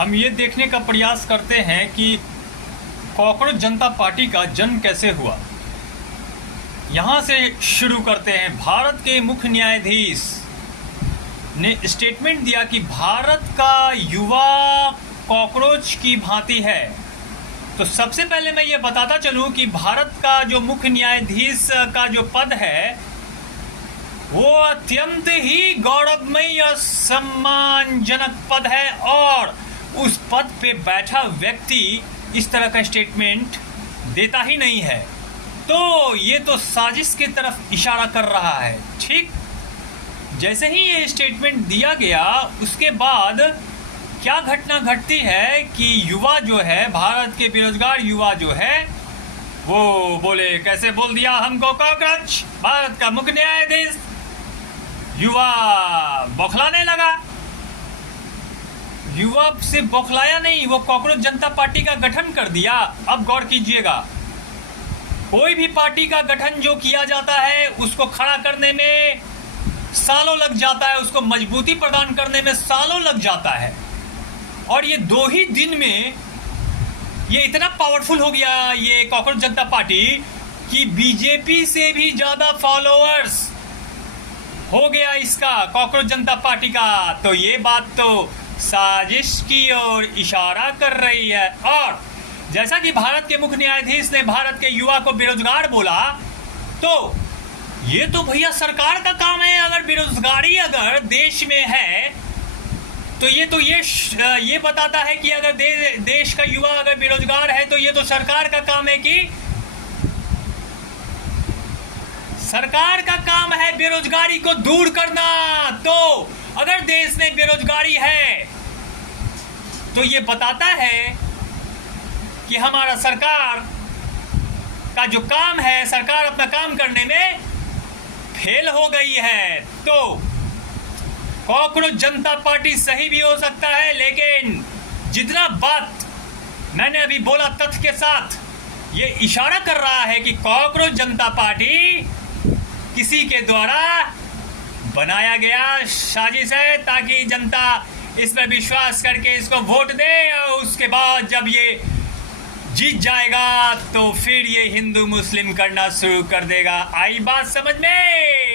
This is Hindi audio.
हम ये देखने का प्रयास करते हैं कि कॉकरोच जनता पार्टी का जन्म कैसे हुआ। यहाँ से शुरू करते हैं। भारत के मुख्य न्यायाधीश ने स्टेटमेंट दिया कि भारत का युवा कॉकरोच की भांति है। तो सबसे पहले मैं ये बताता चलूँ कि भारत का जो मुख्य न्यायाधीश का जो पद है वो अत्यंत ही गौरवमयी और सम्मानजनक पद है, और उस पद पे बैठा व्यक्ति इस तरह का स्टेटमेंट देता ही नहीं है। तो ये तो साजिश की तरफ इशारा कर रहा है। ठीक जैसे ही ये स्टेटमेंट दिया गया उसके बाद क्या घटना घटती है कि युवा जो है, भारत के बेरोजगार युवा जो है, वो बोले कैसे बोल दिया हमको कॉकरोच। भारत का मुख्य न्यायाधीश युवा बौखलाने लगा। युवा से बौखलाया नहीं, वो कॉकरोच जनता पार्टी का गठन कर दिया। अब गौर कीजिएगा, कोई भी पार्टी का गठन जो किया जाता है उसको खड़ा करने में सालों लग जाता है, उसको मजबूती प्रदान करने में सालों लग जाता है। और ये 2 ही दिन में ये इतना पावरफुल हो गया ये कॉकरोच जनता पार्टी कि बीजेपी से भी ज्यादा फॉलोअर्स हो गया इसका, कॉकरोच जनता पार्टी का। तो ये बात तो साजिश की ओर इशारा कर रही है। और जैसा कि भारत के मुख्य न्यायाधीश ने भारत के युवा को बेरोजगार बोला, तो ये तो भैया सरकार का काम है। अगर बेरोजगारी अगर देश में है तो ये बताता है कि अगर देश का युवा अगर बेरोजगार है तो ये तो सरकार का काम है कि सरकार का काम है बेरोजगारी को दूर करना। तो अगर देश में बेरोजगारी है तो ये बताता है कि हमारा सरकार का जो काम है, सरकार अपना काम करने में फेल हो गई है। तो कॉकरोच जनता पार्टी सही भी हो सकता है, लेकिन जितना बात मैंने अभी बोला तथ्य के साथ ये इशारा कर रहा है कि कॉकरोच जनता पार्टी किसी के द्वारा बनाया गया साजिश है, ताकि जनता इस पर विश्वास करके इसको वोट दे, और उसके बाद जब ये जीत जाएगा तो फिर ये हिंदू मुस्लिम करना शुरू कर देगा। आई बात समझ में?